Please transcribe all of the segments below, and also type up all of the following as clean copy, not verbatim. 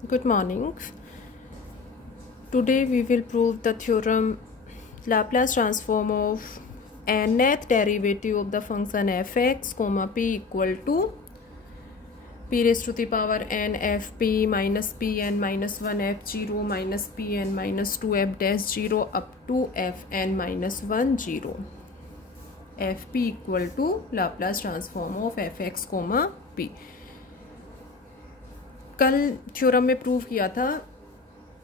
Good morning. Today we will prove the theorem Laplace transform of nth derivative of the function fx, p equal to p raised to the power n fp minus pn minus 1 f0 minus pn minus 2 f dash 0 up to fn minus 1 0. fp equal to Laplace transform of fx, p. कल theorem में prove किया था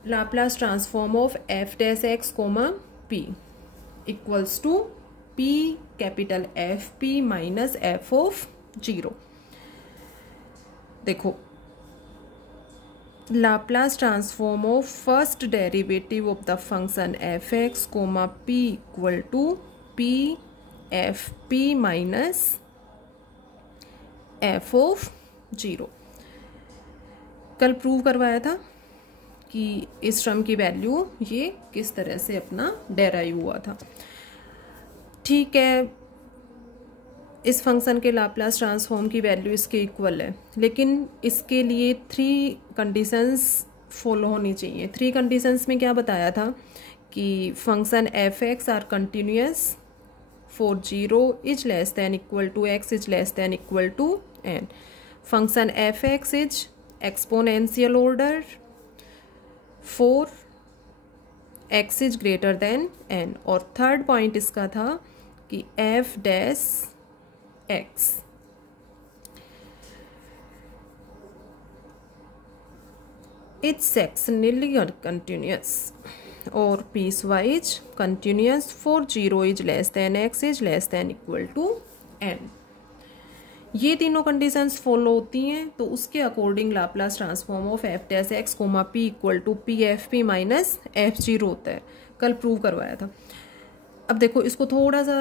Laplace transform of F dash X comma P equals to P capital F P minus F of 0. देखो, Laplace transform of first derivative of the function F X comma P equal to P F P minus F of 0. कल prove करवाया था कि इस term की value ये किस तरह से अपना डेराइव हुआ था. ठीक है, इस फंक्शन के लाप्लास ट्रांसफॉर्म की वैल्यू इसके इक्वल है, लेकिन इसके लिए 3 कंडीशंस फॉलो होनी चाहिए. 3 कंडीशंस में क्या बताया था कि function F x are continuous for 0 is less than equal to x is less than equal to n. Function F x is exponential order for x is greater than n. और third point इसका था कि f dash x is sectionally continuous और piecewise continuous for 0 is less than x is less than equal to n. ये तीनों conditions follow होती हैं तो उसके according Laplace transform of F dash X comma P equal to P F P minus F 0 होता है. कल prove करवाया था. अब देखो, इसको थोड़ा सा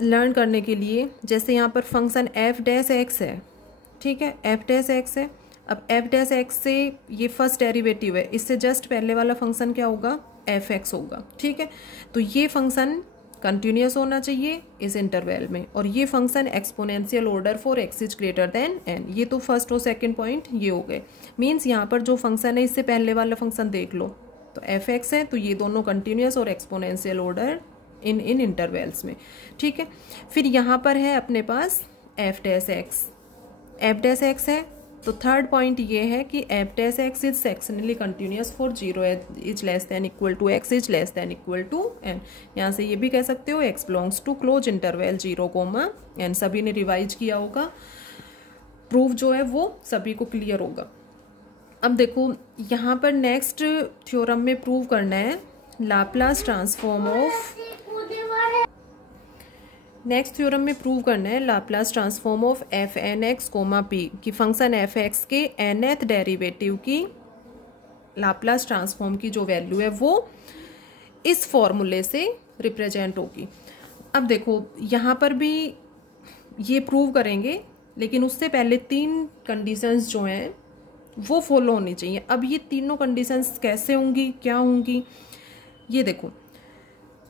लर्न करने के लिए, जैसे यहाँ पर फंक्शन एफ डैश एक्स है, ठीक है, एफ डैश एक्स है. अब एफ डैश एक्स से ये फर्स्ट डेरिवेटिव है, इससे जस्ट पहले वाला फंक्शन क्या होगा, एफ एक्स होगा. ठीक है, तो ये फंक्शन कंटिन्यूअस होना चाहिए इस इंटरवल में, और ये function exponential order for X is greater than N. ये तो फर्स्ट और सेकंड पॉइंट ये हो गए. मींस यहाँ पर जो फंक्शन है इससे पहले वाला फंक्शन देख लो, तो एफ एक्स है, तो ये दोनों कंटिन्यूअस और एक्सपोनेंशियल ऑर्डर इन इंटरवल्स में. ठीक है, फिर यहाँ पर है अपने पास f dash x. F dash x है तो थर्ड पॉइंट ये है कि F dash x is sectionally continuous for 0 is less than equal to x is less than equal to n. यहाँ से ये भी कह सकते हो x belongs to close interval 0 comma n. सभी ने रिवाइज किया होगा, प्रूफ जो है वो सभी को क्लियर होगा. अब देखो, यहाँ पर नेक्स्ट थ्योरम में प्रूव करना है Laplace transform of next theorem में प्रूव करना है Laplace transform of F N X comma P की फंक्शन एफ एक्स के nth डेरिवेटिव की लाप्लास ट्रांसफॉर्म की जो वैल्यू है वो इस फॉर्मूले से रिप्रेजेंट होगी. अब देखो, यहाँ पर भी ये प्रूव करेंगे, लेकिन उससे पहले 3 कंडीशंस जो हैं वो फॉलो होनी चाहिए. अब ये तीनों कंडीशंस कैसे होंगी, क्या होंगी, ये देखो.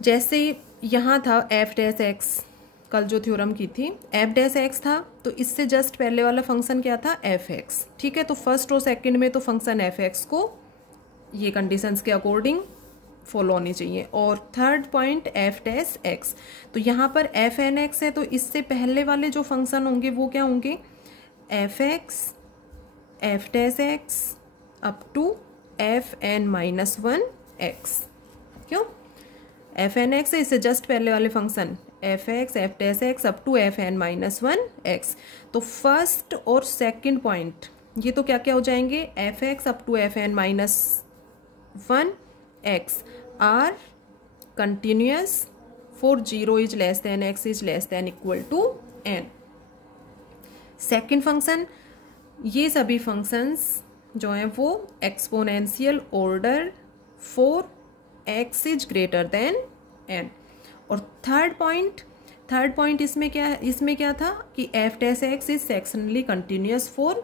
जैसे यहाँ था एफ डैश एक्स, कल जो थ्योरम की थी एफ डैश एक्स था, तो इससे जस्ट पहले वाला फंक्शन क्या था, एफ एक्स. ठीक है, तो फर्स्ट और सेकंड में तो फंक्शन एफ एक्स को ये कंडीशंस के अकॉर्डिंग फॉलो होनी चाहिए. और third point F dash x, तो यहाँ पर एफ एन एक्स है, तो इससे पहले वाले जो फंक्शन होंगे वो क्या होंगे, F X F dash X up to F N minus 1 X. क्यों, एफ एन एक्स है, इससे जस्ट पहले वाले function F X F dash X up to F N minus 1 X. तो फर्स्ट और सेकंड पॉइंट ये तो क्या क्या हो जाएंगे, F X up to F N minus 1 X are continuous for 0 is less than X is less than equal to N. Second function, ये सभी फंक्शंस जो हैं वो exponential order for X is greater than N. और third point इसमें क्या था कि F dash x is sectionally continuous for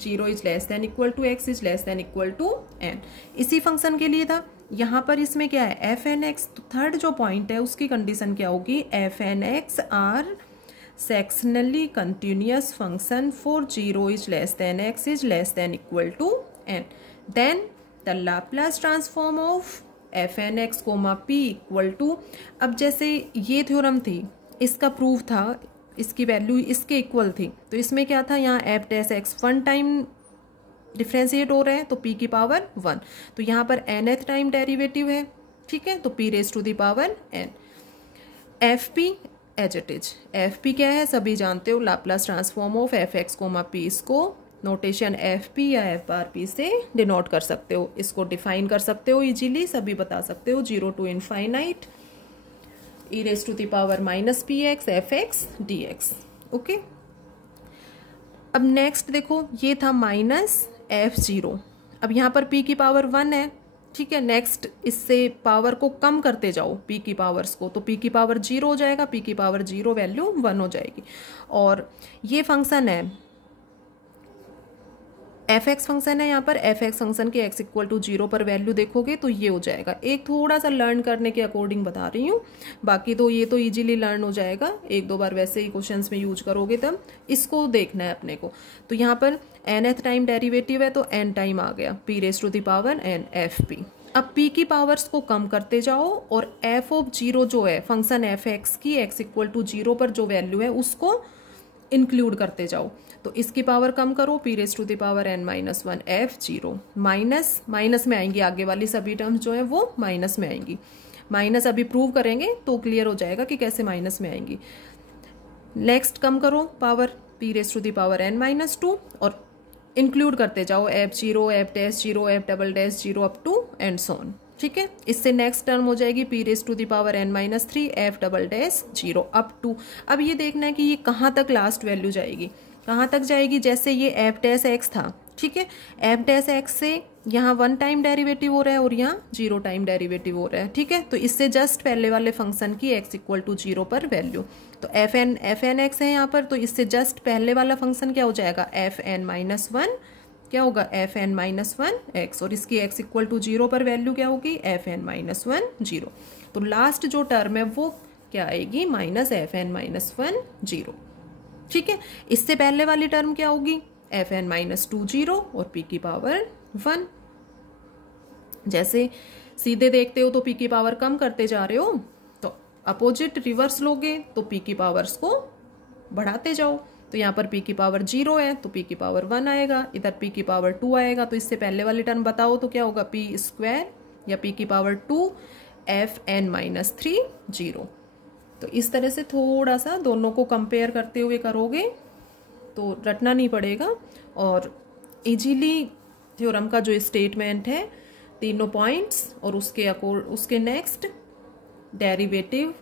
0 is less than equal to x is less than equal to N. इसी फंक्शन के लिए था. यहाँ पर इसमें क्या है, एफ एन एक्स. थर्ड जो पॉइंट है उसकी कंडीशन क्या होगी, F N X are sectionally continuous function for 0 is less than x is less than equal to n, then the Laplace transform of fn(x, p equal to, अब जैसे ये theorem थी, इसका प्रूफ था, इसकी वैल्यू इसके इक्वल थी, तो इसमें क्या था, यहाँ F dash x 1 time differentiate हो रहे हैं तो p की पावर 1, तो यहाँ पर nth टाइम डेरिवेटिव है, ठीक है, तो p raise to the power n। F P as it is, F P क्या है सभी जानते हो, Laplace transform of F X comma P, इसको नोटेशन एफ पी या एफ आर पी से डिनोट कर सकते हो, इसको डिफाइन कर सकते हो इजीली, सभी बता सकते हो, 0 to infinite E raise to the power minus P X F X D X. Okay, अब नेक्स्ट देखो, ये था माइनस एफ जीरो, अब यहाँ पर p की पावर 1 है, ठीक है, नेक्स्ट इससे पावर को कम करते जाओ p की पावर्स को, तो p की पावर 0 हो जाएगा, p की पावर 0 वैल्यू 1 हो जाएगी, और ये फंक्शन है एफ एक्स फंक्शन है, यहाँ पर एफ एक्स फंक्शन के x इक्वल टू 0 पर वैल्यू देखोगे तो ये हो जाएगा, एक थोड़ा सा लर्न करने के अकॉर्डिंग बता रही हूँ, बाकी तो ये तो इजीली लर्न हो जाएगा, एक दो बार वैसे ही क्वेश्चंस में यूज करोगे तब इसको देखना है अपने को। तो यहाँ पर nth टाइम डेरिवेटिव है तो n टाइम आ गया, p raise to the power n F P. अब p की पावर्स को कम करते जाओ और f ऑफ 0 जो है फंक्शन एफ एक्स की x इक्वल टू 0 पर जो वैल्यू है उसको इंक्लूड करते जाओ, तो इसकी पावर कम करो, p raise to the power n minus 1 F zero, minus minus में आएंगी, आगे वाली सभी टर्म्स जो है वो माइनस में आएंगी, माइनस अभी प्रूव करेंगे तो क्लियर हो जाएगा कि कैसे माइनस में आएंगी। नेक्स्ट कम करो power, p raise to the power n minus 2 और इंक्लूड करते जाओ F zero, F dash zero, F double dash zero up to and so on, ठीक है। इससे नेक्स्ट टर्म हो जाएगी p raise to the power n minus 3 F double dash zero up to, अब ये देखना है कि ये कहाँ तक लास्ट वैल्यू जाएगी, कहाँ तक जाएगी, जैसे ये एफ डैश एक्स था, ठीक है, एफ डैश एक्स से यहाँ 1 टाइम डेरिवेटिव हो रहा है और यहाँ 0 टाइम डेरिवेटिव हो रहा है, ठीक है, तो इससे जस्ट पहले वाले फंक्शन की x इक्वल टू 0 पर वैल्यू, तो एफ एन एक्स है यहाँ पर, तो इससे जस्ट पहले वाला फंक्शन क्या हो जाएगा, एफ एन माइनस 1 क्या होगा, एफ एन माइनस 1 एक्स, और इसकी x इक्वल टू 0 पर वैल्यू क्या होगी, एफ एन माइनस 1 0, तो लास्ट जो टर्म है वो क्या आएगी, माइनस एफ एन माइनस 1 0, ठीक है। इससे पहले वाली टर्म क्या होगी, एफ एन माइनस 2 0 और p की पावर 1, जैसे सीधे देखते हो तो p की पावर कम करते जा रहे हो, तो अपोजिट रिवर्स लोगे तो p की पावर्स को बढ़ाते जाओ, तो यहाँ पर p की पावर 0 है तो p की पावर 1 आएगा, इधर p की पावर 2 आएगा, तो इससे पहले वाली टर्म बताओ तो क्या होगा, p स्क्वायर या p की पावर 2 एफ एन माइनस 3 0, तो इस तरह से थोड़ा सा दोनों को कंपेयर करते हुए करोगे तो रटना नहीं पड़ेगा, और इजीली थ्योरम का जो स्टेटमेंट है तीनों पॉइंट्स और उसके next derivative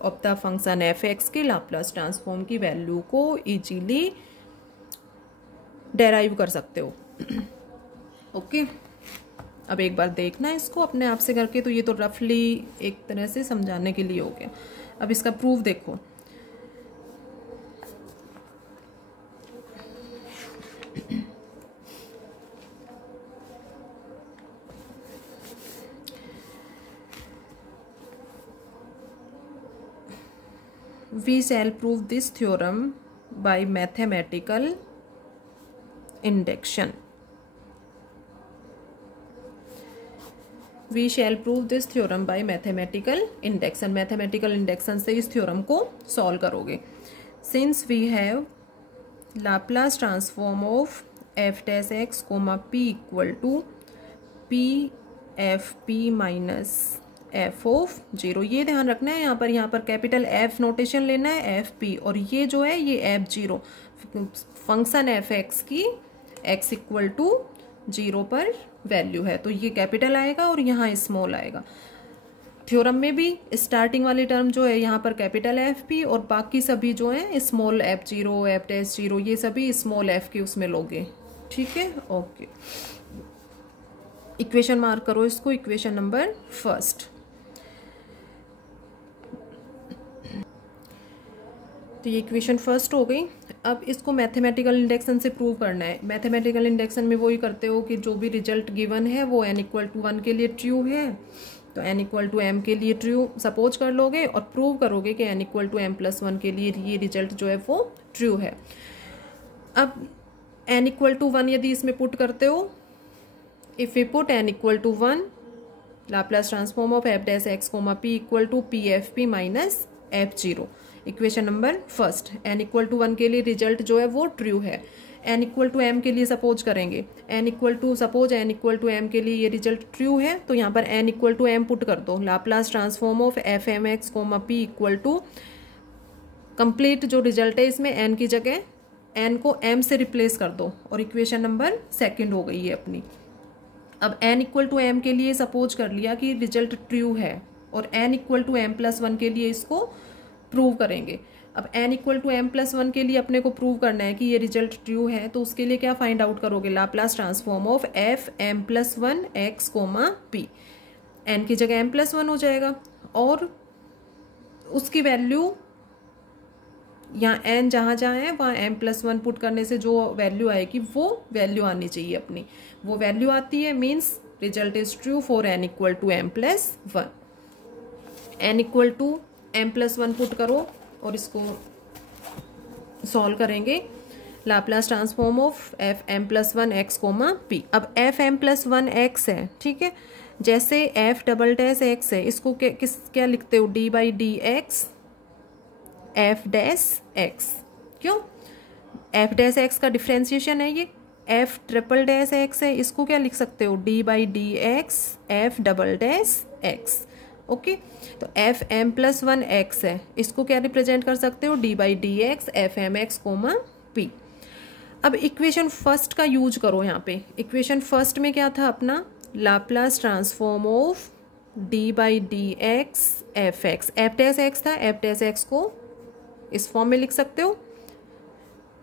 of the function F X के लाप्लास ट्रांसफॉर्म की वैल्यू को इजीली डेराइव कर सकते हो। ओके, अब एक बार देखना है इसको अपने आप से करके, तो ये तो रफली एक तरह से समझाने के लिए हो गया, अब इसका प्रूफ देखो। We shall prove this theorem by mathematical induction. We shall prove this theorem by mathematical induction. Mathematical induction से इस theorem को solve करोगे। Since we have Laplace transform of f dash x comma p equal to p f p minus F of 0, ये ध्यान रखना है, यहाँ पर कैपिटल एफ नोटेशन लेना है एफ पी, और ये जो है ये एफ 0 फंक्शन एफ एक्स की एक्स इक्वल टू 0 पर वैल्यू है, तो ये कैपिटल आएगा और यहाँ स्मॉल आएगा। थ्योरम में भी स्टार्टिंग वाली टर्म जो है यहाँ पर कैपिटल एफ पी और बाकी सभी जो है स्मॉल एफ 0 एफ डैश 0 ये सभी स्मॉल एफ के उसमें लोगे, ठीक है। ओके, इक्वेशन मार्क करो इसको, इक्वेशन नंबर फर्स्ट, तो ये इक्वेशन फर्स्ट हो गई। अब इसको मैथमेटिकल इंडक्शन से प्रूव करना है। मैथमेटिकल इंडक्शन में वही करते हो कि जो भी रिजल्ट गिवन है वो n इक्वल टू 1 के लिए ट्रू है तो n इक्वल टू m के लिए ट्रू सपोज कर लोगे और प्रूव करोगे कि n इक्वल टू m+1 के लिए ये रिजल्ट जो है वो ट्रू है। अब n इक्वल टू 1 यदि इसमें पुट करते हो, if we put n equal to 1, Laplace transform of f dash x comma p equal to pfp minus f0, equation number first. n equal to 1 के लिए रिजल्ट जो है वो ट्रू है। n इक्वल टू m के लिए suppose करेंगे, n equal to m के लिए ये रिजल्ट ट्रू है, तो यहाँ पर n इक्वल टू m पुट कर दो। Laplace transform of F M x comma P equal to, complete जो रिजल्ट है इसमें n की जगह n को m से रिप्लेस कर दो और इक्वेशन नंबर सेकंड हो गई है अपनी। अब n इक्वल टू m के लिए सपोज कर लिया कि रिजल्ट ट्रू है और n इक्वल टू m+1 के लिए इसको प्रूव करेंगे। अब n इक्वल टू m+1 के लिए अपने को प्रूव करना है कि ये रिजल्ट ट्रू है, तो उसके लिए क्या फाइंड आउट करोगे, Laplace transform of F m+1 x comma p, n की जगह m+1 हो जाएगा और उसकी वैल्यू यहाँ n जहाँ जहाँ है वहाँ m+1 पुट करने से जो वैल्यू आएगी वो वैल्यू आनी चाहिए अपनी, वो वैल्यू आती है, means result is true for n equal to m+1। n equal to m+1 put करो और इसको सॉल्व करेंगे। Laplace transform of F m+1 x comma p। अब एफ m+1 x है, ठीक है, जैसे एफ डबल डैश x है, इसको क्या लिखते हो, d by D X F dash x. क्यों, एफ डैश एक्स का डिफ्रेंसिएशन है ये। एफ ट्रिपल डैश एक्स है, इसको क्या लिख सकते हो, D by D X F double dash X. Okay, तो एफ m+1 x है, इसको क्या रिप्रेजेंट कर सकते हो, D by D X F M x comma P. अब इक्वेशन फर्स्ट का यूज करो यहाँ पे। इक्वेशन फर्स्ट में क्या था अपना, Laplace transform of D by D X F X, F dash X था, एफ डैश एक्स को इस फॉर्म में लिख सकते हो।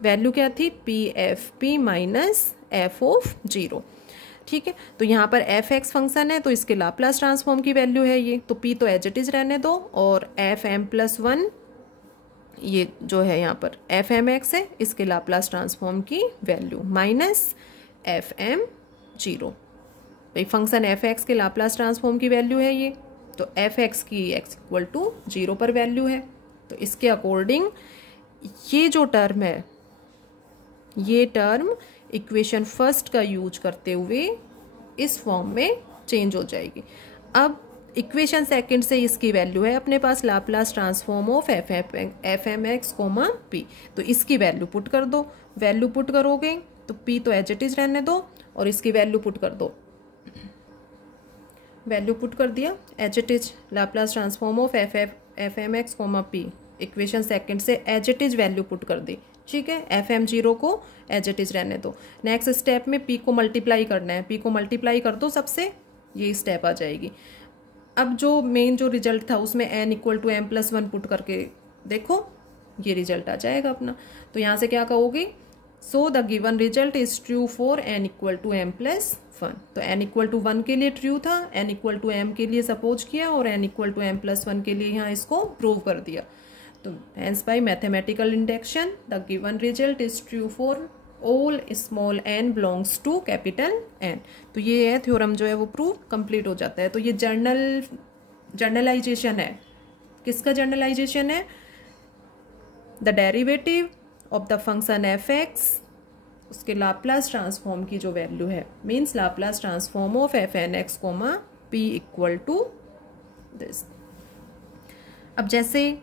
वैल्यू क्या थी, P F P minus F of 0, ठीक है। तो यहाँ पर एफ एक्स फंक्शन है तो इसके लाप्लास ट्रांसफॉर्म की वैल्यू है ये, तो पी तो एज इट इज रहने दो और एफ m+1 ये जो है यहाँ पर एफ एम एक्स है, इसके लाप्लास ट्रांसफॉर्म की वैल्यू माइनस एफ m0। भाई फंक्शन एफ एक्स के लाप्लास ट्रांसफॉर्म की वैल्यू है ये, तो एफ एक्स की x इक्वल टू 0 पर वैल्यू है, तो इसके अकॉर्डिंग ये जो टर्म है, ये टर्म इक्वेशन फर्स्ट का यूज करते हुए इस फॉर्म में चेंज हो जाएगी। अब इक्वेशन सेकंड से इसकी वैल्यू है अपने पास, Laplace transform of F M x comma P, तो इसकी वैल्यू पुट कर दो। वैल्यू पुट करोगे तो पी तो एज इट इज रहने दो और इसकी वैल्यू पुट कर दो। वैल्यू पुट कर दिया as it is, Laplace transform of F M x comma p, equation second से as it is value put कर दी, ठीक है। एफ m0 को एज इट इज रहने दो। नेक्स्ट स्टेप में p को मल्टीप्लाई करना है, p को मल्टीप्लाई कर दो सबसे, ये स्टेप आ जाएगी। अब जो मेन जो रिजल्ट था उसमें n equal to m+1 put करके देखो, ये रिजल्ट आ जाएगा अपना। तो यहाँ से क्या कहोगे, so the given result is true for n equal to m+1। तो n इक्वल टू 1 के लिए ट्रू था, n इक्वल टू m के लिए सपोज किया और n इक्वल टू m+1 के लिए यहाँ इसको प्रूव कर दिया। तो hence by mathematical induction the given result is true for all small n belongs to capital N। तो ये है थ्योरम जो है वो प्रूव कंप्लीट हो जाता है। तो ये जर्नलाइजेशन है, किसका जर्नलाइजेशन है, the derivative of the function F X, उसके लाप्लास ट्रांसफॉर्म की जो वैल्यू है, means Laplace transform of F N X comma P equal to this. अब जैसे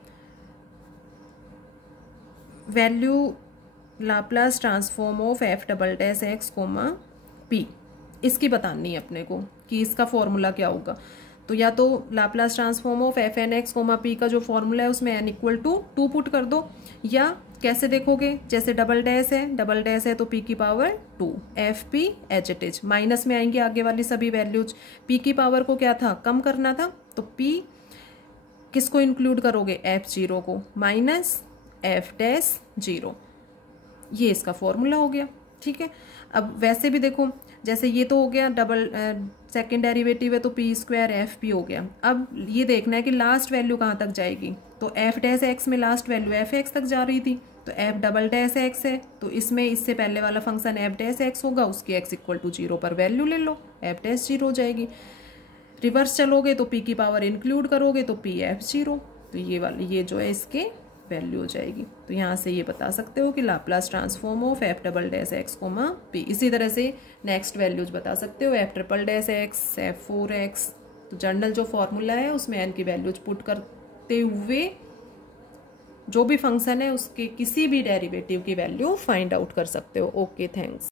value Laplace transform of F double dash X comma P, इसकी बतानी है अपने को कि इसका फॉर्मूला क्या होगा। तो या तो Laplace transform of F N X comma P का जो फॉर्मूला है उसमें n इक्वल टू 2 पुट कर दो, या कैसे देखोगे, जैसे डबल डैश है तो p की power 2, F P H it is, minus में आएंगे आगे वाली सभी वैल्यूज। p की पावर को क्या था, कम करना था, तो p किसको इंक्लूड करोगे, f0 को, माइनस एफ डैश 0, ये इसका फॉर्मूला हो गया, ठीक है। अब वैसे भी देखो, जैसे ये तो हो गया डबल सेकेंड डेरिवेटिव है तो पी स्क्वायर एफ पी हो गया। अब ये देखना है कि लास्ट वैल्यू कहाँ तक जाएगी, तो एफ डैश एक्स में लास्ट वैल्यू एफ एक्स तक जा रही थी, तो एफ डबल डैश एक्स है तो इसमें इससे पहले वाला फंक्शन एफ डैश एक्स होगा, उसकी एक्स इक्वल टू 0 पर वैल्यू ले लो, एफ डैश 0 हो जाएगी। रिवर्स चलोगे तो p की पावर इंक्लूड करोगे तो p f0, तो ये वाली ये जो है इसके वैल्यू हो जाएगी। तो यहाँ से ये बता सकते हो कि Laplace transform of f double dash x comma p। इसी तरह से नेक्स्ट वैल्यूज बता सकते हो f triple dash x, f4x। तो जनरल जो फॉर्मूला है उसमें n की वैल्यूज पुट करते हुए जो भी फंक्शन है उसके किसी भी डेरिवेटिव की वैल्यू फाइंड आउट कर सकते हो। Okay, thanks.